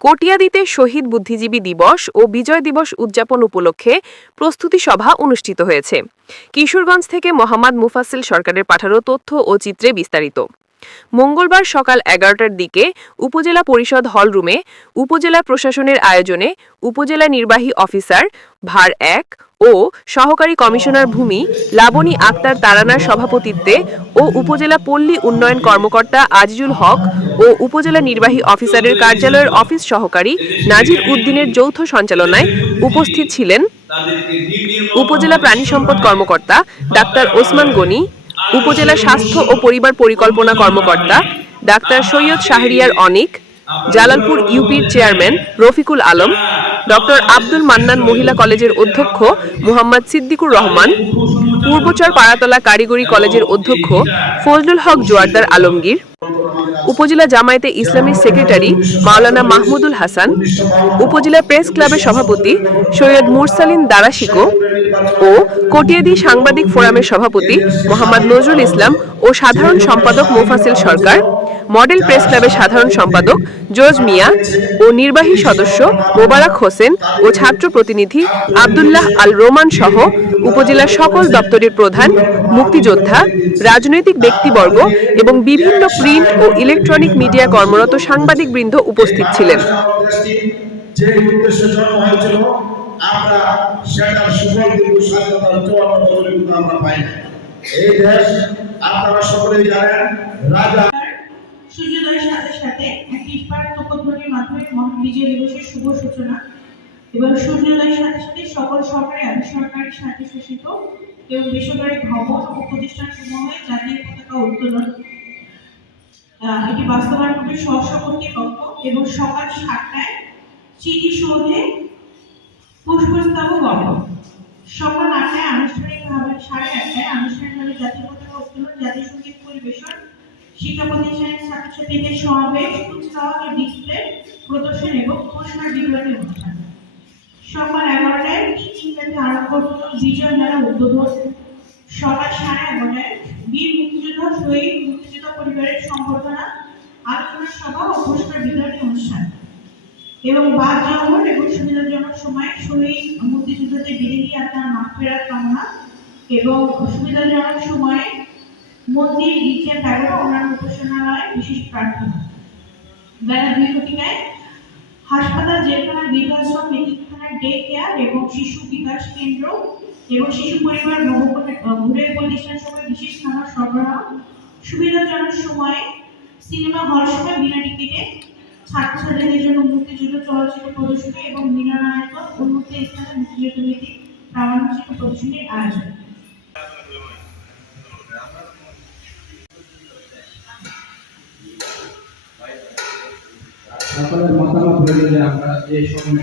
কটিয়াদিতে শহীদ বুদ্ধিজীবী দিবস ও বিজয় দিবস উদযাপন উপলক্ষে প্রস্তুতি সভা অনুষ্ঠিত হয়েছে। কিশোরগঞ্জ থেকে মোহাম্মদ মুফাসিল সরকারের পাঠানো তথ্য ও চিত্রে বিস্তারিত। মঙ্গলবার সকাল এগারোটার দিকে উপজেলা পরিষদ হলরুমে উপজেলা প্রশাসনের আয়োজনে উপজেলা নির্বাহী অফিসার ভার এক ও সহকারী কমিশনার ভূমি লাবণী আক্তার তারানার সভাপতিত্বে ও উপজেলা পল্লী উন্নয়ন কর্মকর্তা আজিজুল হক ও উপজেলা নির্বাহী অফিসারের কার্যালয়ের অফিস সহকারী নাজির উদ্দিনের যৌথ সঞ্চালনায় উপস্থিত ছিলেন উপজেলা প্রাণী সম্পদ কর্মকর্তা ডাক্তার ওসমান গনি উপজেলা স্বাস্থ্য ও পরিবার পরিকল্পনা কর্মকর্তা ডাক্তার সৈয়দ শাহরিয়ার অনিক, জালালপুর ইউপির চেয়ারম্যান রফিকুল আলম, ডক্টর আব্দুল মান্নান মহিলা কলেজের অধ্যক্ষ মোহাম্মদ সিদ্দিকুর রহমান পূর্বচর পাড়াতলা কারিগরি কলেজের অধ্যক্ষ ফজলুল হক জোয়ারদার আলমগীর উপজেলা জামায়াতে ইসলামী সেক্রেটারি মাওলানা মাহমুদুল হাসান, উপজেলা প্রেস ক্লাবের সভাপতি সৈয়দ মুরসালিন দারাশিকো ও কটিয়াদি সাংবাদিক ফোরামের সভাপতি মোহাম্মদ নজরুল ইসলাম ও সাধারণ সম্পাদক মোফাসিল সরকার মডেল প্রেস ক্লাবের সাধারণ সম্পাদক জোজ মিয়া ও নির্বাহী সদস্য মোবারক হোসেন ও ছাত্র প্রতিনিধি আবদুল্লাহ আল রোমান সহ উপজেলার সকল দপ্তরের প্রধান, মুক্তিযোদ্ধা, রাজনৈতিক ব্যক্তিবর্গ এবং বিভিন্ন প্রিন্ট ও ইলেকট্রনিক মিডিয়া কর্মরত সাংবাদিকবৃন্দ উপস্থিত ছিলেন। আমরা সকলেই জানেন, রাজা সাথে সাথে একটি মাধ্যমে মহান বিজয় এবং সকল সাতটায় স্মৃতিসৌধে পুষ্পস্তবক গঠন সকাল আটটায় আনুষ্ঠানিকভাবে সাড়ে আটটায় আনুষ্ঠানিকভাবে জাতীয় পতাকা উত্তোলন, জাতীয় সংগীত পরিবেশন শিক্ষা প্রতিষ্ঠানের ছাত্রছাত্রীদের সমাবেশ, উৎসাহ ডিসপ্লে প্রদর্শন এবং পুরস্কার বিতরণী অনুষ্ঠান। সকাল এগারোটায় তিনটি আরম্ভ বিজয় মেলা উদ্বোধন। সকাল সাড়ে এগারোটায় বীর মুক্তিযোদ্ধা শহীদ মুক্তিযোদ্ধা পরিবারের সংবর্ধনা, আলোচনা সভা ও পুরস্কার বিতরণী অনুষ্ঠান। এবং বাদ জঙ্গল এবং সুবিধাজনক সময় শহীদ মুক্তিযুদ্ধতে বিদেহী আত্মার মাফেরাত কামনা এবং সুবিধাজনক সময়ে মন্দির গির্জা প্যাগোডা বিশেষ প্রার্থনা। বেলা দুই ঘটিকায় হাসপাতাল, জেলখানা ডে কেয়ার এবং শিশু বিকাশ কেন্দ্র এবং শিশু পরিবার সময় বিশেষ খাবার সরবরাহ, সুবিধাজনক সময়ে সিনেমা হল সময় বিনা টিকিটে ছাত্রছাত্রীদের জন্য মুক্তিযুদ্ধ চলচ্চিত্র প্রদর্শনী এবং মিলনায়তন উন্মুক্ত স্থানে মুক্তিযুদ্ধ নীতি প্রামাণ্যচিত্র প্রদর্শনীর আয়োজন। সকলের মতামত হইল যে আমরা যে সময়